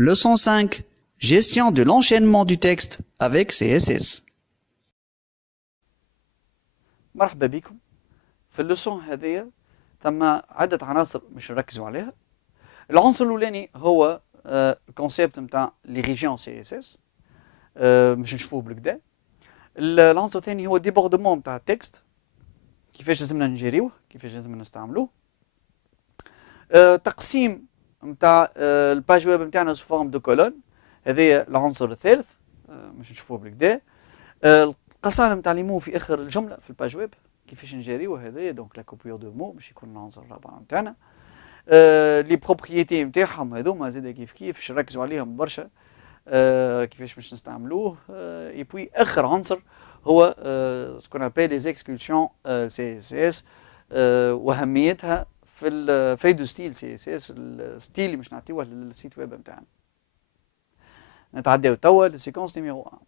Leçon 5. Gestion de l'enchaînement du texte avec CSS. مرحبا بكم. في اللسون هذه ثم عدة عناصر مش نركزوا عليها. العنصر الأولاني هو الكونسيبت نتاع لي ريجيون سي اس اس، مش نشوفوه بالكدا. العنصر الثاني هو ديبوردمون نتاع التكست، كيفاش لازمنا نجريوه، كيفاش لازمنا نستعملوه. تقسيم نتاع الباج ويب نتاعنا سو فورم دو كولون، هذا العنصر الثالث، مش نشوفوه بالكدا. القصائر نتاع لي مو في اخر الجمله في الباج ويب، كيفاش نجريوه هذايا، دونك لا كوبيور دو مو باش يكون العنصر الرابع نتاعنا. لي بروبريتي نتاعهم هذوما زاد كيف باش نركزوا عليهم برشا، كيفاش باش نستعملوه. اي بوي اخر عنصر هو سكون ابل لي زيكسكولسيون سي اس اس، واهميتها في الفي دو ستيل سي اس اس، الستيل اللي باش نعطيوه للسيت ويب نتاعنا. نتعداو توا للسيكونس نيميرو 1.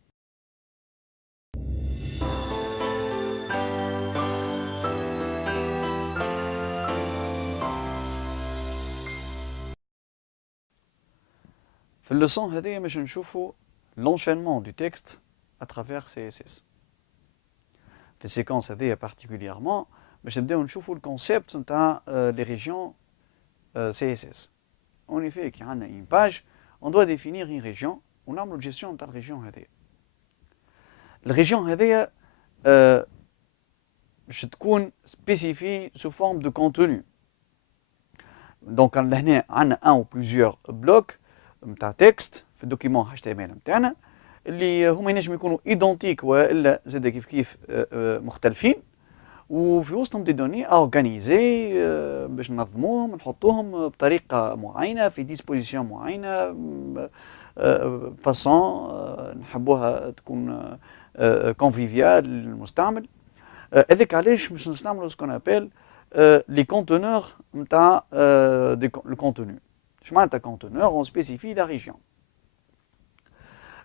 في اللسون هذه باش نشوفوا l'enchaînement du texte à travers CSS. في السيكونس هذه particulièrement باش نبداو نشوفوا الكونسيبت نتاع لي ريجيون CSS. En effet, كي عندنا une page, on doit définir une région ونعملوا gestion نتاع الريجيون هذه. الريجيون هذه باش تكون spécifiée sous forme de contenu. Donc هنا عندنا un ou plusieurs blocs نتاع تكست في الدوكيمون HTML نتاعنا، اللي هما ينجموا يكونوا ايدونتيك والا زاد كيف مختلفين، وفي وسطهم دي دوني اورغانيزي باش ننظموهم نحطوهم بطريقه معينه في ديسبوزيسيون معينه، فاسون نحبوها تكون كونفيفيال للمستعمل. هذاك علاش باش نستعملوا سكون ابل لي كونتونور نتاع الكونتوني. اش معناتها كونتونور؟ اون سبيسيفي لا ريجيون.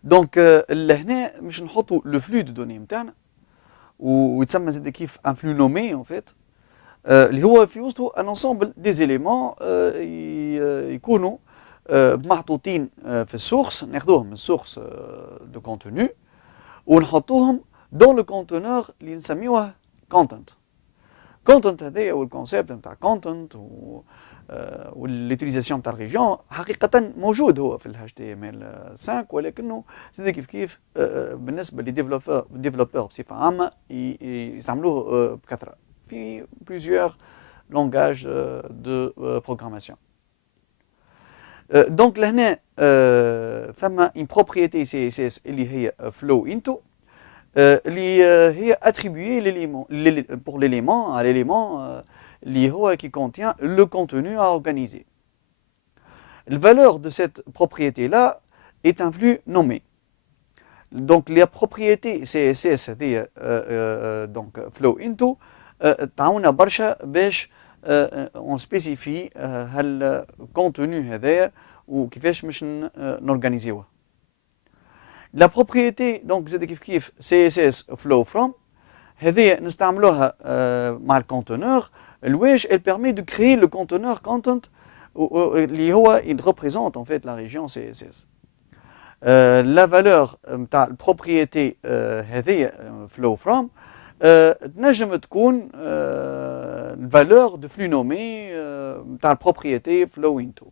دونك لهنا باش نحطوا لو فلو دو دوني نتاعنا، ويتسمى زاد كيف ان فلو نومي اون فيت، اللي هو في وسطه ان انسومبل دي زيليمون يكونوا محطوطين في السورس، ناخذوهم من السورس دو كونتوني ونحطوهم دون لو كونتونور اللي نسميوه كونتنت. كونتنت هذايا هو الكونسيبت نتاع كونتنت والليتيليزاسيون تاع الريجيون حقيقة موجود هو في ال HTML5، ولكنه زاد كيف بالنسبة للديفلوبور بصفة عامة يستعملوه بكثرة في plusieurs langages de programmation. دونك لهنا ثم une propriété CSS اللي هي flow into، اللي هي attribuée pour l'élément à l'élément qui contient le contenu à organiser. La valeur de cette propriété-là est un flux nommé. Donc, la propriété CSS, donc flow into, تعاونا برشا باش on spécifie هالcontenu هذايا وكيفاش باش نورغانيزيوه. La propriété donc زاد كيف CSS flow from هذه نستعملوها مع الكونتونور. الواش elle permet de créer le conteneur content اللي هو il représente en fait la région CSS. La valeur نتاع البروبريتي هذه flow from تنجم تكون الفالور دو فلو نومي نتاع البروبريتي flow into.